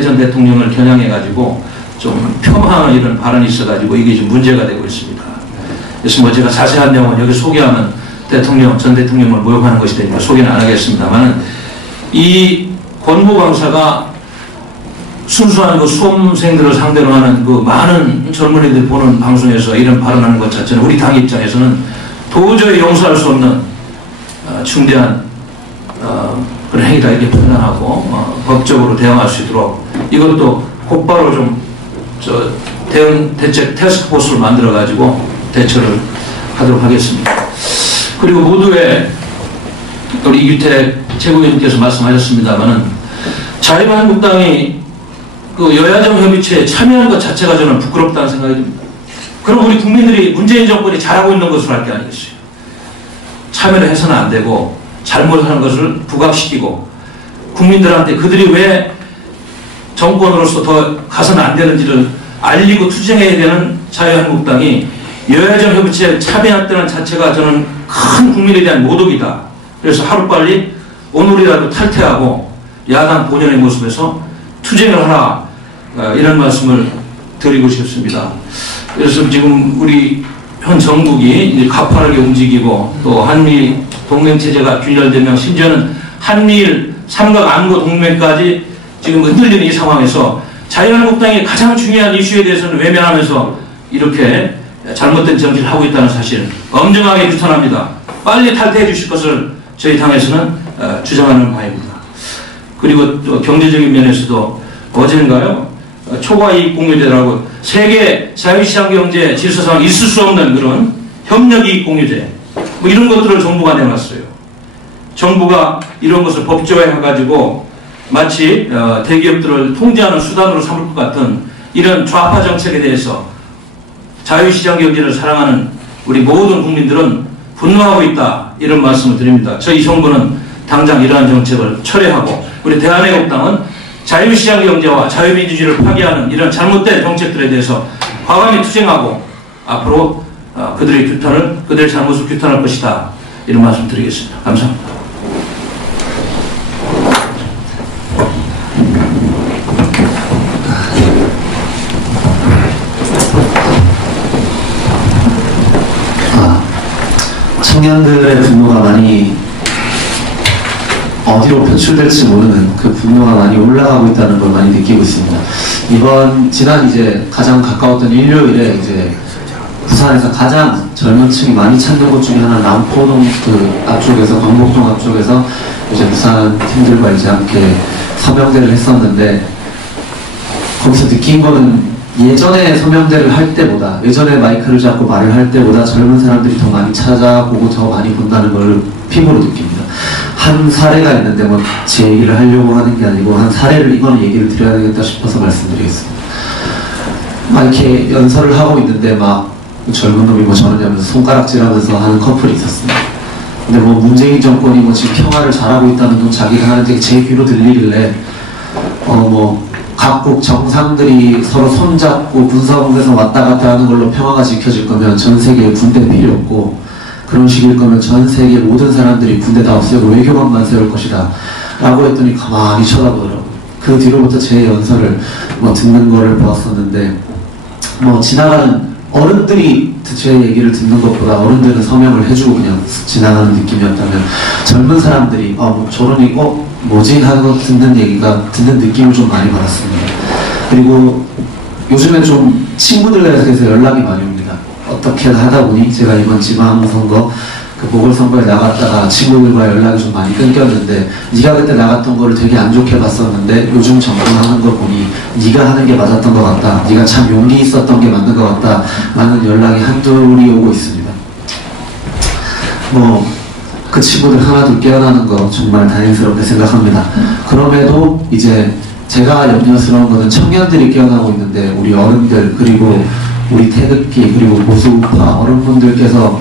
전 대통령을 겨냥해가지고 좀 폄하하는 이런 발언이 있어가지고 이게 좀 문제가 되고 있습니다. 그래서 뭐 제가 자세한 내용은 여기 소개하면 전 대통령을 모욕하는 것이 되니까 소개는 안 하겠습니다만 이 권모 강사가 순수한 그 수험생들을 상대로 하는 그 많은 젊은이들 보는 방송에서 이런 발언하는 것 자체는 우리 당 입장에서는 도저히 용서할 수 없는 중대한 그런 행위다 이렇게 판단하고 법적으로 대응할 수 있도록 이것도 곧바로 좀 대책 태스크포스를 만들어 가지고 대처를 하도록 하겠습니다. 그리고 모두의 우리 이규택 최고위원께서 말씀하셨습니다만은 자유한국당이 그 여야정 협의체에 참여하는 것 자체가 저는 부끄럽다는 생각이 듭니다. 그럼 우리 국민들이 문재인 정권이 잘하고 있는 것으로 할 게 아니겠어요. 참여를 해서는 안 되고 잘못하는 것을 부각시키고 국민들한테 그들이 왜 정권으로서 더 가서는 안 되는지를 알리고 투쟁해야 되는 자유한국당이 여야정 협의체에 참여했다는 자체가 저는 큰 국민에 대한 모독이다. 그래서 하루빨리 오늘이라도 탈퇴하고 야당 본연의 모습에서 투쟁을 하라 이런 말씀을 드리고 싶습니다. 그래서 지금 우리 현 정국이 이제 가파르게 움직이고 또 한미 동맹체제가 균열되며 심지어는 한미일 삼각 안보 동맹까지 지금 흔들리는 이 상황에서 자유한국당이 가장 중요한 이슈에 대해서는 외면하면서 이렇게 잘못된 정치를 하고 있다는 사실을 엄정하게 규탄합니다. 빨리 탈퇴해 주실 것을 저희 당에서는 주장하는 바입니다. 그리고 또 경제적인 면에서도 어제인가요? 초과이익 공유제라고 세계 자유시장 경제 질서상 있을 수 없는 그런 협력이익 공유제 뭐 이런 것들을 정부가 내놨어요. 정부가 이런 것을 법제화해가지고 마치 대기업들을 통제하는 수단으로 삼을 것 같은 이런 좌파 정책에 대해서 자유시장 경제를 사랑하는 우리 모든 국민들은 분노하고 있다, 이런 말씀을 드립니다. 저희 정부는 당장 이러한 정책을 철회하고 우리 대한애국당은 자유시장 경제와 자유민주주의를 파괴하는 이런 잘못된 정책들에 대해서 과감히 투쟁하고 앞으로 그들의 잘못을 규탄할 것이다, 이런 말씀 드리겠습니다. 감사합니다. 청년들의 분노가 많이 어디로 표출될지 모르는 그 분노가 많이 올라가고 있다는 걸 많이 느끼고 있습니다. 지난 이제 가장 가까웠던 일요일에 이제 부산에서 가장 젊은 층이 많이 찾는 곳 중에 하나 남포동 그 앞쪽에서, 광복동 앞쪽에서 이제 부산 팀들과 이제 함께 서명대를 했었는데, 거기서 느낀 거는 예전에 서명대를 할 때보다, 예전에 마이크를 잡고 말을 할 때보다 젊은 사람들이 더 많이 찾아보고 더 많이 본다는 걸 피부로 느낍니다. 한 사례가 있는데 뭐 제 얘기를 하려고 하는 게 아니고 한 사례를 이건 얘기를 드려야 되겠다 싶어서 말씀드리겠습니다. 막 이렇게 연설을 하고 있는데 막 젊은 놈이 뭐 저러냐면서 손가락질하면서 하는 커플이 있었습니다. 근데 뭐 문재인 정권이 뭐 지금 평화를 잘하고 있다는 건 자기가 하는데 제 귀로 들리길래 뭐 각국 정상들이 서로 손잡고 군사공대에서 왔다 갔다 하는 걸로 평화가 지켜질 거면 전 세계에 군대 필요 없고, 그런 식일 거면 전 세계 모든 사람들이 군대 다 없애고 외교관만 세울 것이다 라고 했더니 가만히 쳐다보더라고요. 그 뒤로부터 제 연설을 뭐 듣는 거를 보았었는데, 뭐 지나가는 어른들이 제 얘기를 듣는 것보다 어른들은 서명을 해주고 그냥 지나가는 느낌이었다면, 젊은 사람들이 뭐 저러니 뭐지 하는 거 듣는 느낌을 좀 많이 받았습니다. 그리고 요즘에 좀 친구들에게서 연락이 많이 옵니다. 어떻게 하다 보니 제가 이번 지방선거 그 보궐선거에 나갔다가 친구들과 연락이 좀 많이 끊겼는데, 네가 그때 나갔던 거를 되게 안 좋게 봤었는데 요즘 정권하는 거 보니 네가 하는 게 맞았던 것 같다, 네가 참 용기 있었던 게 맞는 것 같다 라는 연락이 한둘이 오고 있습니다. 뭐 그 친구들 하나둘 깨어나는 거 정말 다행스럽게 생각합니다. 그럼에도 이제 제가 염려스러운 것은 청년들이 깨어나고 있는데 우리 어른들, 그리고 우리 태극기, 그리고 보수우파 어른분들께서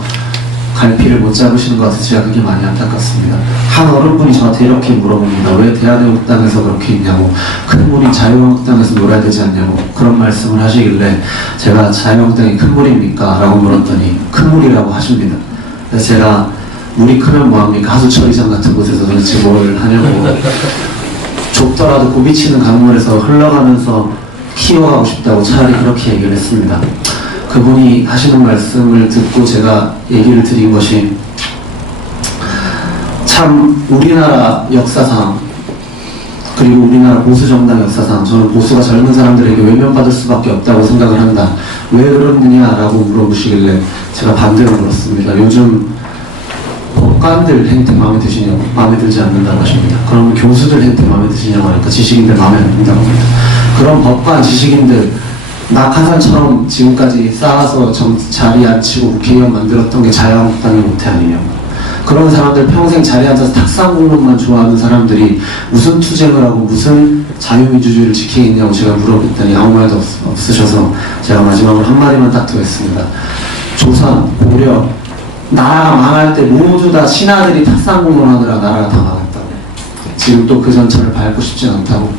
갈피를 못 잡으시는 것 같아서 제가 그게 많이 안타깝습니다. 한 어른분이 저한테 이렇게 물어봅니다. 왜 대한애국당에서 그렇게 있냐고, 큰 물이 자유한국당에서 놀아야 되지 않냐고 그런 말씀을 하시길래 제가 자유한국당이 큰 물입니까? 라고 물었더니 큰 물이라고 하십니다. 그래서 제가 물이 크면 뭐합니까? 하수처리장 같은 곳에서 도대체 뭘 하냐고, 좁더라도 고비치는 강물에서 흘러가면서 키워가고 싶다고 차라리 그렇게 얘기를 했습니다. 그분이 하시는 말씀을 듣고 제가 얘기를 드린 것이, 참 우리나라 역사상, 그리고 우리나라 보수정당 역사상 저는 보수가 젊은 사람들에게 외면받을 수밖에 없다고 생각을 한다. 왜 그러느냐라고 물어보시길래 제가 반대로 물었습니다. 요즘 법관들 행태 마음에 드시냐고, 마음에 들지 않는다고 하십니다. 그러면 교수들 행태 마음에 드시냐고 하니까 지식인들 마음에 안 든다고 합니다. 그럼 법관, 지식인들 낙하산처럼 지금까지 쌓아서 자리에 앉히고 국회의원 만들었던 게 자유한국당의 모태 아니냐고. 그런 사람들 평생 자리에 앉아서 탁상 공론만 좋아하는 사람들이 무슨 투쟁을 하고 무슨 자유민주주의를 지키겠냐고 제가 물어봤더니 아무 말도 없으셔서 제가 마지막으로 한마디만 딱 드렸습니다. 조선, 고려, 나라가 망할 때 모두 다 신하들이 탁상 공론하느라 나라가 다 망했다고. 지금 또 그 전철을 밟고 싶지 않다고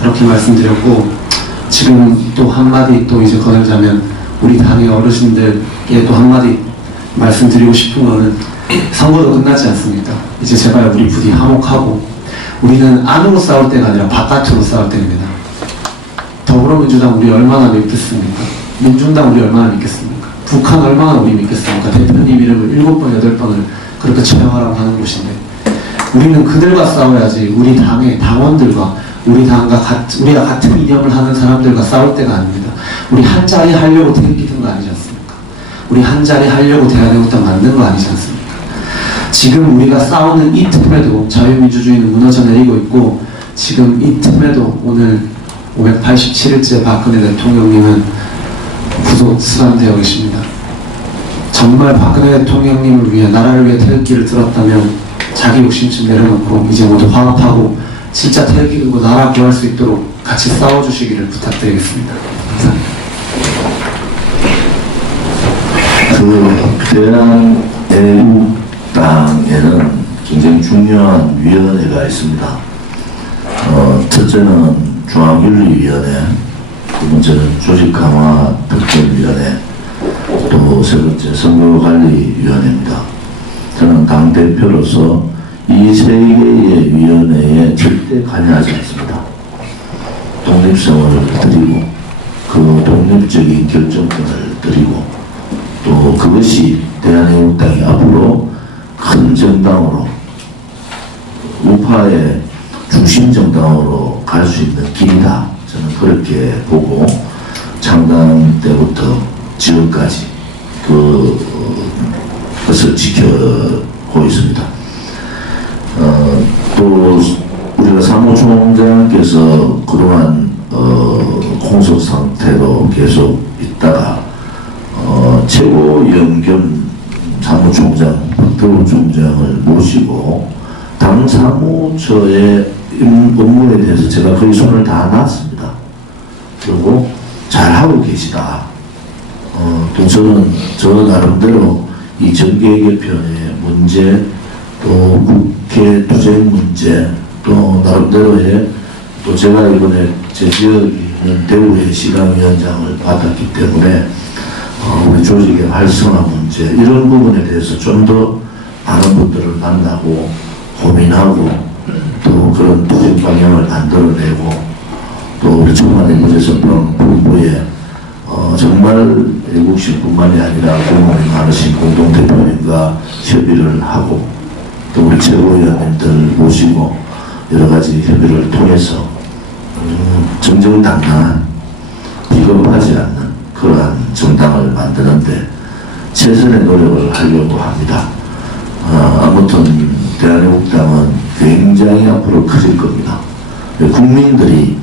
그렇게 말씀드렸고, 지금 또 한마디 또 이제 거들자면 우리 당의 어르신들께 또 한마디 말씀드리고 싶은 거는, 선거도 끝나지 않습니까? 이제 제발 우리 부디 화목하고, 우리는 안으로 싸울 때가 아니라 바깥으로 싸울 때입니다. 더불어민주당 우리 얼마나 믿겠습니까? 민중당 우리 얼마나 믿겠습니까? 북한 얼마나 우리 믿겠습니까? 대표님 이름을 7번, 8번을 그렇게 처형하라고 하는 곳인데, 우리는 그들과 싸워야지 우리 당의 당원들과 우리가 같은 이념을 하는 사람들과 싸울 때가 아닙니다. 우리 한 자리 하려고 태극기 든 거 아니지 않습니까? 우리 한 자리 하려고 대한애국당 만든 거 아니지 않습니까? 지금 우리가 싸우는 이 틈에도 자유민주주의는 무너져 내리고 있고, 지금 이 틈에도 오늘 587일째 박근혜 대통령님은 구속 수감되어 계십니다. 정말 박근혜 대통령님을 위해, 나라를 위해 태극기를 들었다면 자기 욕심 좀 내려놓고 이제 모두 화합하고 진짜 태극기고 나라 구할 수 있도록 같이 싸워주시기를 부탁드리겠습니다. 감사합니다. 대한애국당에는 굉장히 중요한 위원회가 있습니다. 첫째는 중앙윤리위원회, 두 번째는 조직강화특별위원회, 또 세 번째 선거관리위원회입니다. 저는 당대표로서 이 세 개의 위원회에 절대 관여하지 않습니다. 독립성을 드리고 그 독립적인 결정권을 드리고 또 그것이 대한애국당이 앞으로 큰 정당으로 우파의 중심 정당으로 갈 수 있는 길이다. 저는 그렇게 보고 창당 때부터 지금까지 그것을 지켜고 있습니다. 또 우리가 사무총장께서 그동안 공석 상태로 계속 있다가 최고위원 겸 사무총장 박태우 총장을 모시고 당 사무처의 업무에 대해서 제가 거의 손을 다 놨습니다. 그리고 잘하고 계시다. 또 저는 저 나름대로 이 정계 개편의 문제, 또 국회 투쟁 문제, 또 나름대로의 또 제가 이번에 제 지역에 있는 대구의 시당위원장을 받았기 때문에 우리 조직의 활성화 문제 이런 부분에 대해서 좀 더 많은 분들을 만나고 고민하고 또 그런 투쟁 방향을 만들어내고 또 우리 청와대 무죄선방 본부에 정말 애국심뿐만이 아니라 공헌이 많으신 공동대표님과 협의를 하고 또 우리 최고위원님들 모시고 여러 가지 협의를 통해서 정정당당한 비겁하지 않는 그러한 정당을 만드는데 최선의 노력을 하려고 합니다. 아무튼 대한애국당은 굉장히 앞으로 커질 겁니다. 국민들이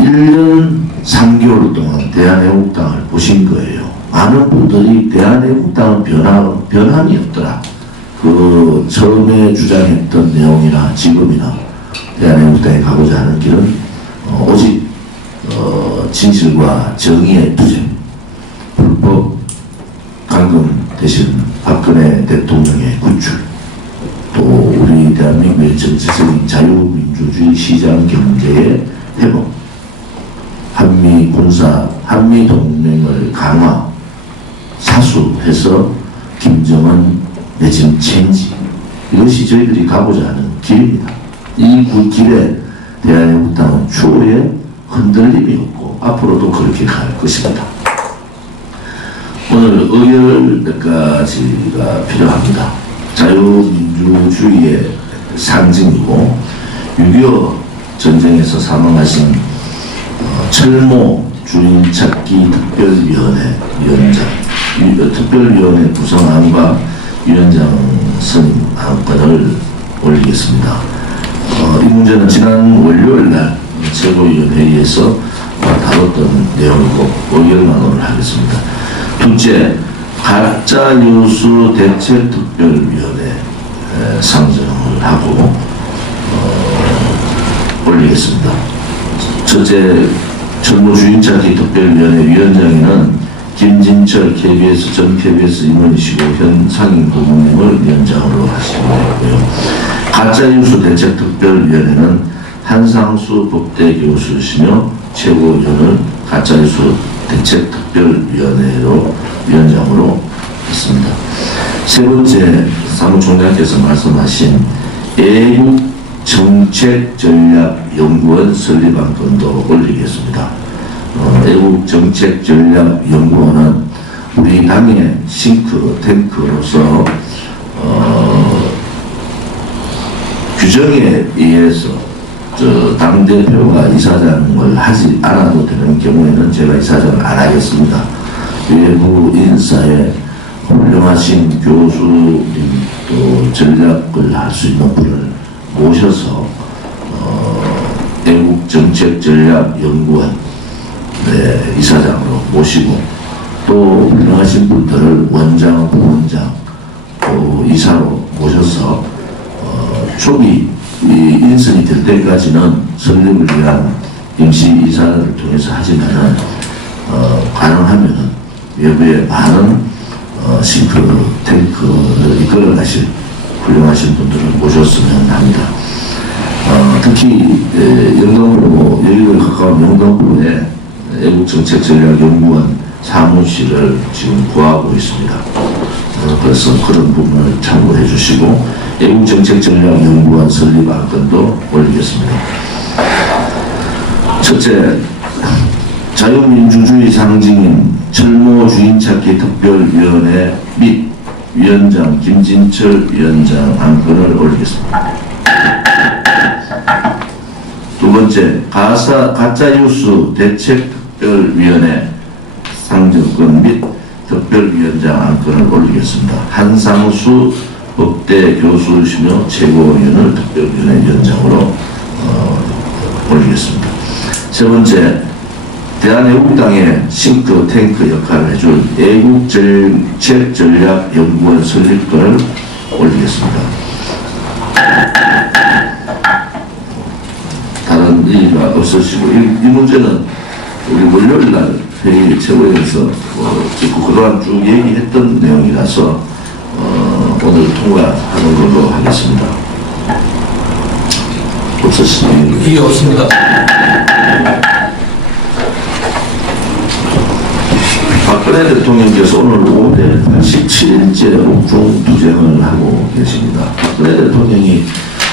1년 3개월 동안 대한애국당을 보신 거예요. 많은 분들이 대한애국당은 변함이 없더라. 그 처음에 주장했던 내용이나 지금이나 대한애국당에 가고자 하는 길은 오직 진실과 정의의 투쟁, 불법 감금 대신 박근혜 대통령의 구출, 또 우리 대한민국의 정치적인 자유민주주의 시장 경제의 회복, 한미 군사, 한미 동맹을 강화, 사수해서 김정은 내진 체인지, 이것이 저희들이 가고자 하는 길입니다. 이 길에 대한애국당은 추후에 흔들림이 없고 앞으로도 그렇게 갈 것입니다. 오늘 의결 몇 가지가 필요합니다. 자유민주주의의 상징이고 6.25 전쟁에서 사망하신 철모 주인찾기 특별위원회 위원장, 특별위원회 구성안과 위원장 선임안건을 올리겠습니다. 이 문제는 지난 월요일날 최고위원회의에서 다뤘던 내용이고 의결만 오늘 하겠습니다. 둘째, 가짜뉴스 대책특별위원회 상정을 하고 올리겠습니다. 첫째, 철모 주인찾기 특별위원회 위원장에는 김진철 KBS 전 KBS 임원이시고 현 상임고문님을 위원장으로 하시고 있고요. 가짜뉴스 대책특별위원회는 한상수 법대 교수시며 최고위원을 가짜뉴스 대책특별위원회로 위원장으로 했습니다. 세 번째, 사무총장께서 말씀하신 애국정책전략연구원 설립안건도 올리겠습니다. 애국정책전략연구원은 우리 당의 싱크탱크로서 규정에 의해서 당대표가 이사장을 하지 않아도 되는 경우에는 제가 이사장을 안 하겠습니다. 외부 인사에 훌륭하신 교수님 또 전략을 할 수 있는 분을 모셔서 애국정책전략연구원 이사장으로 모시고 또 훌륭하신 분들을 원장, 부원장 또 이사로 모셔서 초기 인선이 될 때까지는 설립을 위한 임시 이사를 통해서 하지만은 가능하면은 외부에 많은 싱크 탱크를 이끌어 가실 훌륭하신 분들을 모셨으면 합니다. 특히 영동구, 여의도에 가까운 영동구에 애국정책전략연구원 사무실을 지금 구하고 있습니다. 그래서 그런 부분을 참고해 주시고 애국정책전략연구원 설립 안건도 올리겠습니다. 첫째, 자유민주주의 상징인 철모 주인찾기 특별위원회 및 위원장 김진철 위원장 안건을 올리겠습니다. 두 번째, 가짜뉴스 대책특별위원회 상정권 및 특별위원장 안건을 올리겠습니다. 한상수 법대 교수시며 최고위원을 특별위원회 위원장으로 올리겠습니다. 세 번째, 대한애국당의 싱크탱크 역할을 해줄 애국정책전략연구원 설립권을 올리겠습니다. 다른 얘기가 없으시고 이 문제는 우리 월요일날 회의 최고위에서 그동안 쭉 얘기했던 내용이라서 오늘 통과하는 걸로 하겠습니다. 없으시면 이게 없습니다. 박근혜 대통령께서 오늘 오후에 87일째 옥중 투쟁을 하고 계십니다. 박근혜 대통령이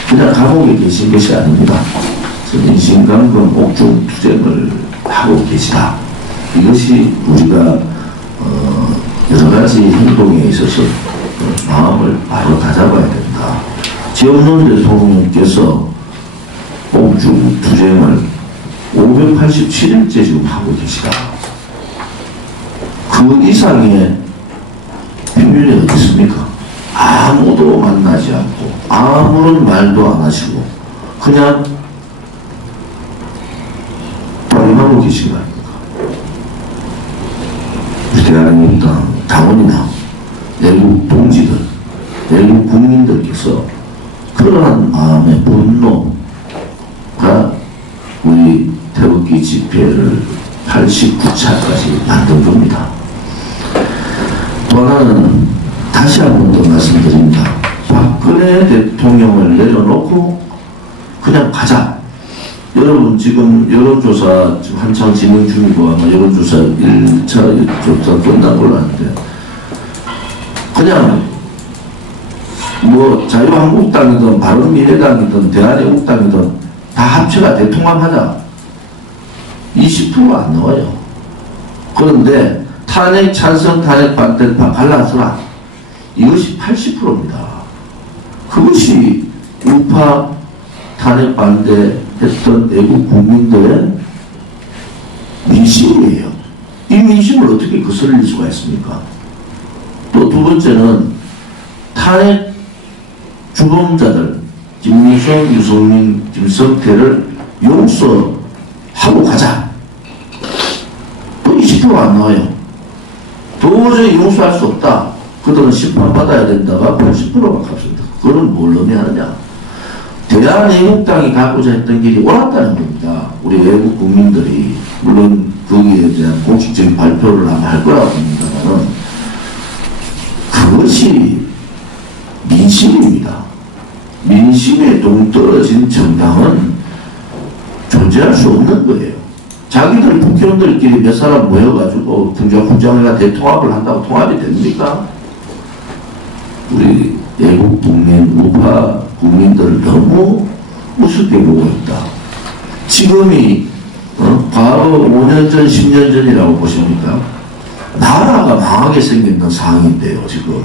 그냥 감옥에 계신 것이 아닙니다. 인신강금 옥중 투쟁을 하고 계시다. 이것이 우리가 여러 가지 행동에 있어서 마음을 바로 다잡아야 된다. 지역론 대통령께서 옥중 투쟁을 587일째 지금 하고 계시다. 그 이상의 비밀이 어디 있습니까? 아무도 만나지 않고 아무런 말도 안 하시고 그냥 발언하고 계신 거 아닙니까? 대한민국당 당원이나 내국 동지들, 내국 국민들께서 그러한 마음의 분노가 우리 태극기 집회를 89차까지 만든 겁니다. 또 하나는 다시 한 번 더 말씀드립니다. 박근혜 대통령을 내려놓고 그냥 가자. 여러분 지금 여론조사 지금 한창 진행 중이고 아마 여론조사 1차 조사 끝난 걸로 아는데 그냥 뭐 자유한국당이든 바른미래당이든 대한애국당이든 다 합쳐가 대통합하자. 20% 안 나와요. 그런데 탄핵 찬성 탄핵 반대 갈라서라. 이것이 80%입니다. 그것이 우파 탄핵 반대했던 애국 국민들의 민심이에요. 이 민심을 어떻게 거슬릴 수가 있습니까? 또 두 번째는 탄핵 주범자들 김무성, 유승민, 김성태를 용서하고 가자. 또 20% 안 나와요. 도저히 용서할 수 없다. 그들은 심판받아야 된다가 80%가 값습니다. 그거는 뭘 의미하느냐? 대한애국당이 갖고자 했던 길이 옳았다는 겁니다. 우리 외국 국민들이 물론 거기에 대한 공식적인 발표를 아마 할 거라고 봅니다만 그것이 민심입니다. 민심에 동떨어진 정당은 존재할 수 없는 거예요. 자기들 국회의원들끼리 몇 사람 모여가지고 국정회가 대통합을 한다고 통합이 됩니까? 우리 애국 국민, 우파 국민들을 너무 우습게 보고 있다. 지금이 과거 5년 전, 10년 전이라고 보십니까? 나라가 망하게 생겼는 상황인데요, 지금.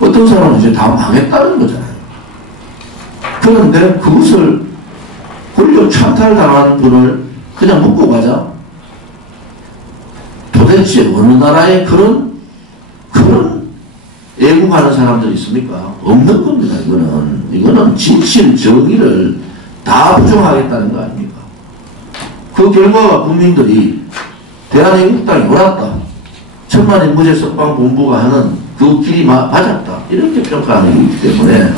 어떤 사람은 이제 다 망했다는 거잖아요. 그런데 그것을 권력 찬탈당한 분을 그냥 묻고 가자. 도대체 어느 나라에 그런 애국하는 사람들이 있습니까? 없는 겁니다. 이거는 진실 정의를 다 부정하겠다는 거 아닙니까? 그 결과가 국민들이 대한애국당이 옳았다. 천만인 무죄 석방 본부가 하는 그 길이 맞았다. 이렇게 평가하는 것이기 때문에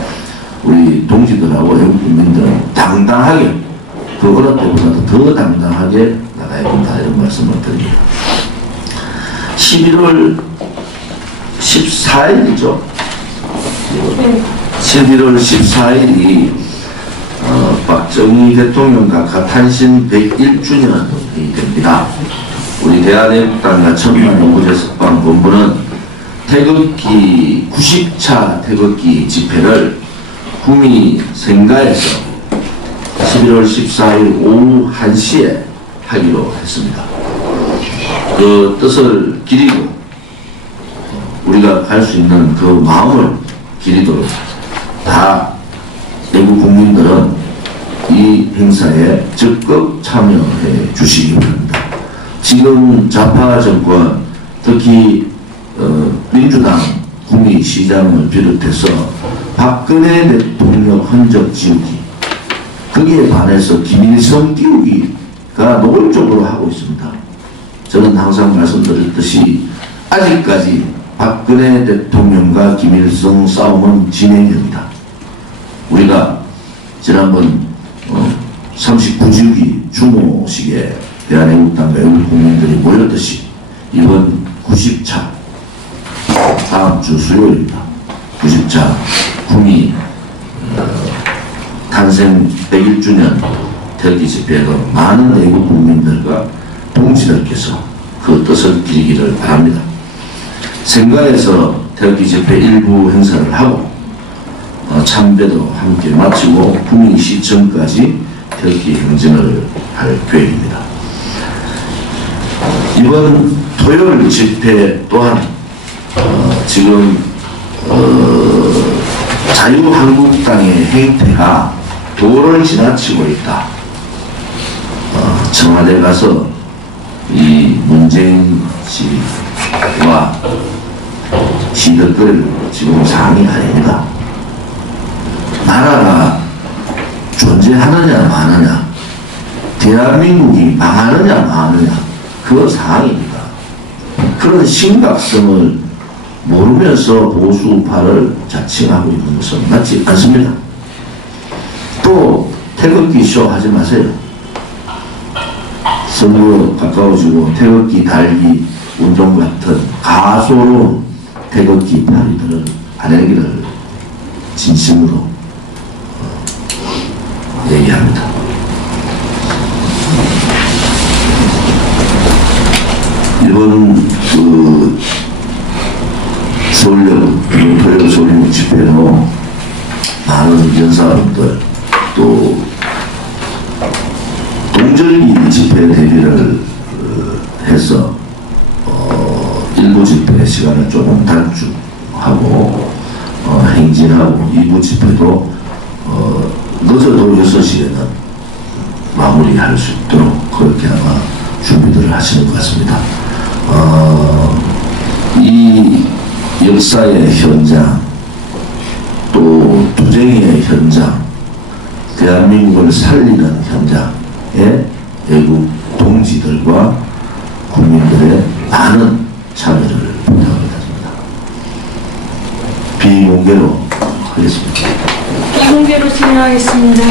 우리 동지들하고 외국 국민들은 당당하게 그 어느 때보다도 더 당당하게 나가야 된다 이런 말씀을 드립니다. 11월 14일이죠. 11월 14일이 박정희 대통령 각하 탄신 101주년이 됩니다. 우리 대한애국당과 천만연구재석방본부는 태극기 90차 태극기 집회를 구미 생가에서 11월 14일 오후 1시에 하기로 했습니다. 그 뜻을 기리고 우리가 갈 수 있는 그 마음을 기리도록 다 대구 국민들은 이 행사에 적극 참여해 주시기 바랍니다. 지금 좌파 정권, 특히 민주당 구미시장을 비롯해서 박근혜 대통령 흔적 지우기, 거기에 반해서 김일성 띄우기가 노골적으로 하고 있습니다. 저는 항상 말씀드렸듯이 아직까지 박근혜 대통령과 김일성 싸움은 진행형이다. 우리가 지난번 39주기 추모식에 대한애국당과 외국 국민들이 모였듯이 이번 90차 다음 주 수요일입니다. 90차 구미 탄생 101주년 태극기 집회에도 많은 외국 국민들과 동지들께서 그 뜻을 기리기를 바랍니다. 생가에서 태극기 집회 일부 행사를 하고 참배도 함께 마치고 구미시청까지 태극기 행진을 할 계획입니다. 이번 토요일 집회 또한 지금 자유한국당의 행태가 도를 지나치고 있다. 청와대 가서 이 문재인 씨와 시덕을 지금 상이 아닙니다. 나라가 존재하느냐 마느냐, 대한민국이 망하느냐 마느냐, 그 상황입니다. 그런 심각성을 모르면서 보수파를 자칭하고 있는 것은 맞지 않습니다. 또 태극기 쇼 하지 마세요. 선거 가까워지고 태극기 달기 운동 같은 가소로운 태극기 파리들을 안 하기를 진심으로 얘기합니다. 이번 서울역 토요일 서울역 집회로 많은 연사분들 또 동절기 집회 대비를 해서 일부 집회 시간을 조금 단축하고 행진하고 2부 집회도 늦어도 6시에는 마무리할 수 있도록 그렇게 아마 준비들을 하시는 것 같습니다. 이 역사의 현장, 또 투쟁의 현장, 대한민국을 살리는 현장에 외국 동지들과 국민들의 많은 참여를 부탁합니다. 비공개로 하겠습니다. 비공개로 진행하겠습니다.